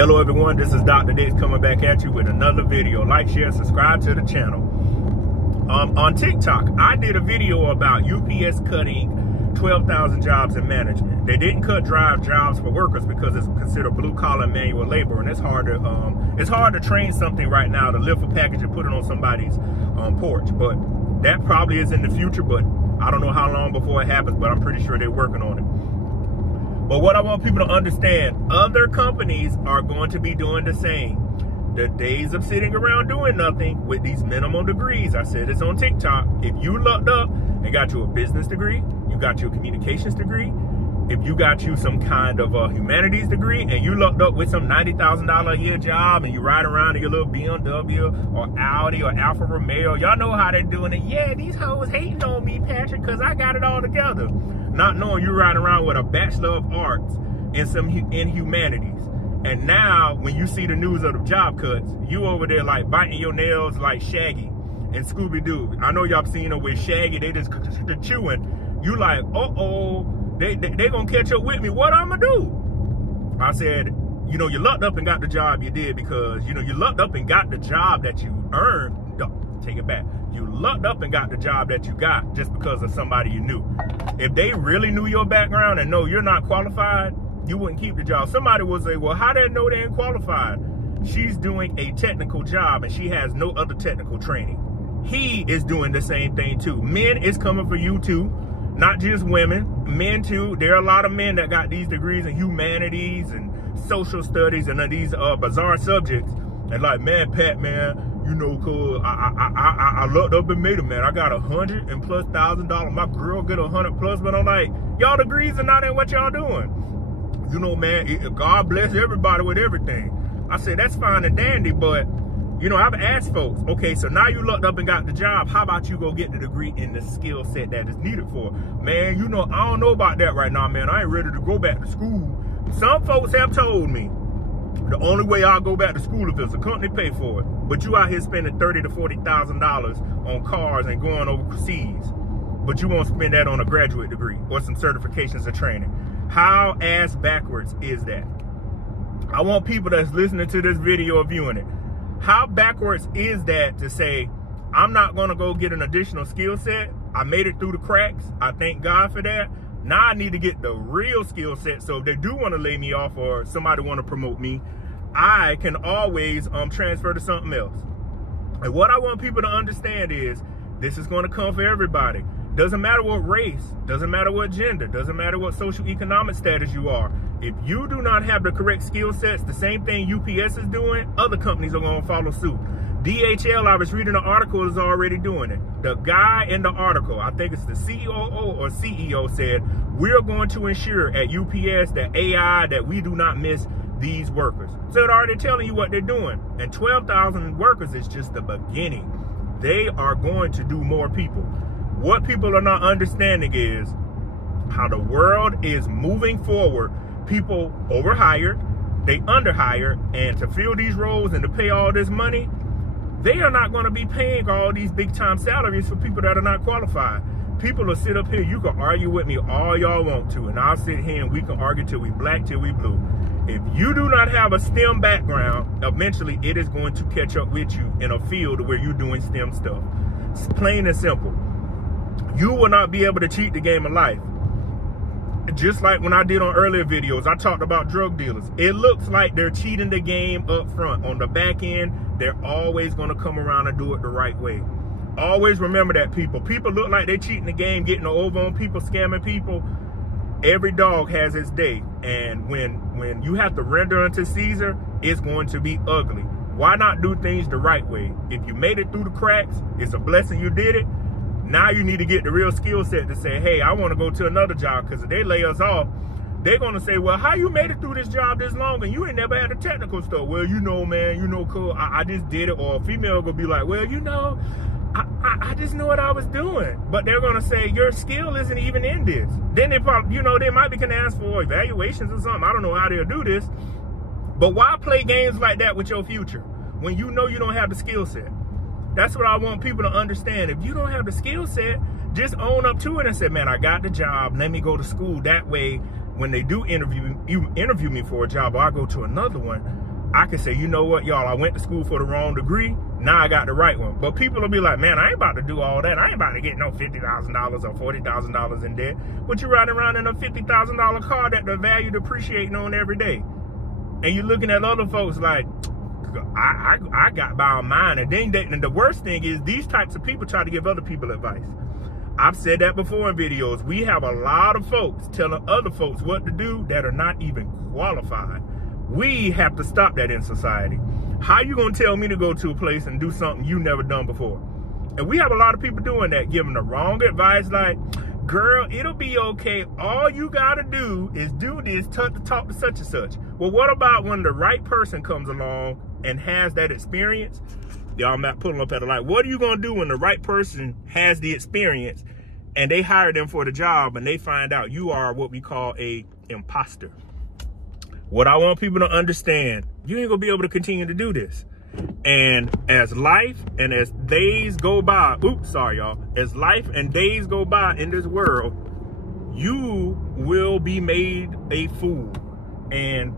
Hello everyone, this is Dr. Dicks coming back at you with another video. Like, share, subscribe to the channel. On TikTok, I did a video about UPS cutting 12,000 jobs in management. They didn't cut drive jobs for workers because it's considered blue-collar manual labor, and it's hard to train something right now to lift a package and put it on somebody's porch. But that probably is in the future, but I don't know how long before it happens, but I'm pretty sure they're working on it. But what I want people to understand, other companies are going to be doing the same. The days of sitting around doing nothing with these minimum degrees, I said this on TikTok, if you looked up and got you a business degree, you got you a communications degree, if you got you some kind of a humanities degree, and you looked up with some $90,000 a year job and you ride around in your little BMW or Audi or Alfa Romeo, y'all know how they're doing it. Yeah, these hoes hating on me, Patrick, because I got it all together. Not knowing you're riding around with a Bachelor of Arts in humanities. And now, when you see the news of the job cuts, you over there like biting your nails like Shaggy and Scooby-Doo. I know y'all seen them with Shaggy, they just chewing. You like, uh-oh, they gonna catch up with me. What I'm gonna do? I said, you know, you lucked up and got the job you did because, you know, you lucked up and got the job that you earned. No, take it back. You lucked up and got the job that you got just because of somebody you knew. If they really knew your background and know you're not qualified, you wouldn't keep the job. Somebody would say, well, how did they know they ain't qualified? She's doing a technical job and she has no other technical training. He is doing the same thing too. Men is coming for you too, not just women, men too. There are a lot of men that got these degrees in humanities and social studies and these bizarre subjects. And like, man, Pat, man, you know, cause I looked up and made it, man. I got $100,000+. My girl get $100+, but I'm like, y'all degrees are not in what y'all doing. You know, man, God bless everybody with everything. I said, that's fine and dandy, but, you know, I've asked folks, okay, so now you looked up and got the job. How about you go get the degree in the skill set that is needed for? Man, you know, I don't know about that right now, man. I ain't ready to go back to school. Some folks have told me the only way I'll go back to school if there's a company pay for it. But you out here spending $30,000 to $40,000 on cars and going overseas. But you won't spend that on a graduate degree or some certifications or training. How ass backwards is that? I want people that's listening to this video or viewing it. How backwards is that to say, I'm not gonna go get an additional skill set. I made it through the cracks. I thank God for that. Now I need to get the real skill set. So if they do want to lay me off or somebody want to promote me, I can always transfer to something else. And what I want people to understand is this is going to come for everybody. Doesn't matter what race, doesn't matter what gender, doesn't matter what social economic status you are. If you do not have the correct skill sets, the same thing UPS is doing, other companies are going to follow suit. DHL, I was reading an article, is already doing it. The guy in the article, I think it's the COO or CEO, said, we're going to ensure at UPS that AI, that we do not miss these workers. So they're already telling you what they're doing. And 12,000 workers is just the beginning. They are going to do more people. What people are not understanding is how the world is moving forward. People overhired, they underhired, and to fill these roles and to pay all this money, they are not going to be paying all these big time salaries for people that are not qualified. People will sit up here, you can argue with me all y'all want to, and I'll sit here and we can argue till we black, till we blue. If you do not have a STEM background, eventually it is going to catch up with you in a field where you're doing STEM stuff. It's plain and simple. You will not be able to cheat the game of life. Just like when I did on earlier videos, I talked about drug dealers. It looks like they're cheating the game up front. On the back end, they're always going to come around and do it the right way. Always remember that, people. People look like they're cheating the game, getting over on people, scamming people. Every dog has its day. And when you have to render unto Caesar, it's going to be ugly. Why not do things the right way? If you made it through the cracks, it's a blessing you did it. Now you need to get the real skill set to say, hey, I want to go to another job, because if they lay us off, they're going to say, well, how you made it through this job this long and you ain't never had the technical stuff? Well, you know, man, you know, cool, I just did it. Or a female going to be like, well, you know, I just know what I was doing. But they're going to say, your skill isn't even in this. Then they probably, you know, they might be going to ask for evaluations or something. I don't know how they'll do this. But why play games like that with your future when you know you don't have the skill set? That's what I want people to understand. If you don't have the skill set, just own up to it and say, man, I got the job. Let me go to school. That way, when they do interview me for a job or I go to another one, I can say, you know what, y'all, I went to school for the wrong degree. Now I got the right one. But people will be like, man, I ain't about to do all that. I ain't about to get no $50,000 or $40,000 in debt. But you're riding around in a $50,000 car that the value depreciating on every day. And you're looking at other folks like, I got by on mine. And then the worst thing is these types of people try to give other people advice. I've said that before in videos. We have a lot of folks telling other folks what to do that are not even qualified. We have to stop that in society. How you gonna tell me to go to a place and do something you never done before? And we have a lot of people doing that, giving the wrong advice like, girl, it'll be okay. All you gotta do is do this, talk to such and such. Well, what about when the right person comes along and has that experience? Y'all, I'm not pulling up at a light. What are you gonna do when the right person has the experience and they hire them for the job and they find out you are what we call a imposter? What I want people to understand, you ain't gonna be able to continue to do this. And as life and as days go by, as life and days go by in this world, you will be made a fool. And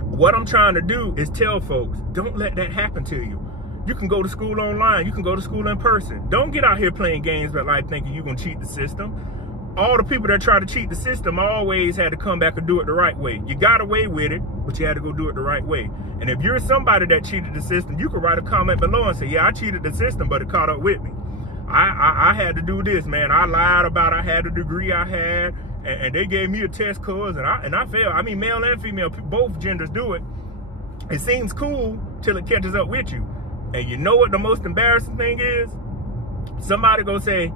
what I'm trying to do is tell folks, don't let that happen to you. You can go to school online, you can go to school in person. Don't get out here playing games with life thinking you're gonna cheat the system. All the people that try to cheat the system always had to come back and do it the right way. You got away with it, but you had to go do it the right way. And if you're somebody that cheated the system, you can write a comment below and say, yeah, I cheated the system, but it caught up with me. I had to do this, man. I lied about I had a degree I had, and they gave me a test scores, and I failed. I mean, male and female, both genders do it. It seems cool till it catches up with you. And you know what the most embarrassing thing is? Somebody gonna say,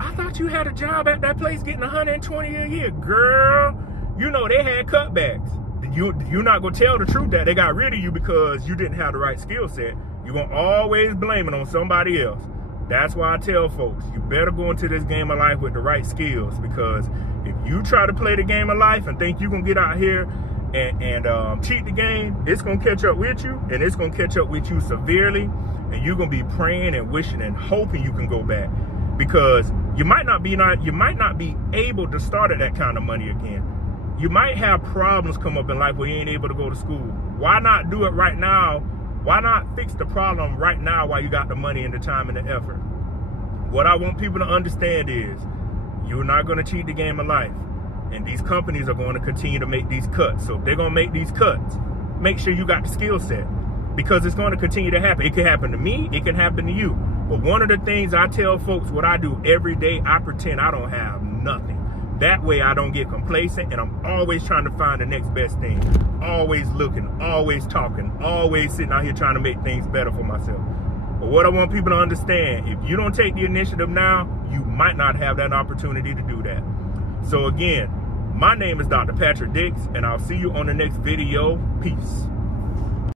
I thought you had a job at that place getting $120 a year. Girl, you know they had cutbacks. You're not going to tell the truth that they got rid of you because you didn't have the right skill set. You're going to always blame it on somebody else. That's why I tell folks, you better go into this game of life with the right skills, because if you try to play the game of life and think you're going to get out here and cheat the game, it's going to catch up with you, and it's going to catch up with you severely, and you're going to be praying and wishing and hoping you can go back. Because you might not be able to start at that kind of money again. You might have problems come up in life where you ain't able to go to school. Why not do it right now? Why not fix the problem right now while you got the money and the time and the effort? What I want people to understand is you're not going to cheat the game of life. And these companies are going to continue to make these cuts. So if they're going to make these cuts, make sure you got the skill set, because it's going to continue to happen. It can happen to me. It can happen to you. But one of the things I tell folks, what I do every day, I pretend I don't have nothing. That way I don't get complacent, and I'm always trying to find the next best thing. Always looking, always talking, always sitting out here trying to make things better for myself. But what I want people to understand, if you don't take the initiative now, you might not have that opportunity to do that. So again, my name is Dr. Patrick Dix, and I'll see you on the next video. Peace.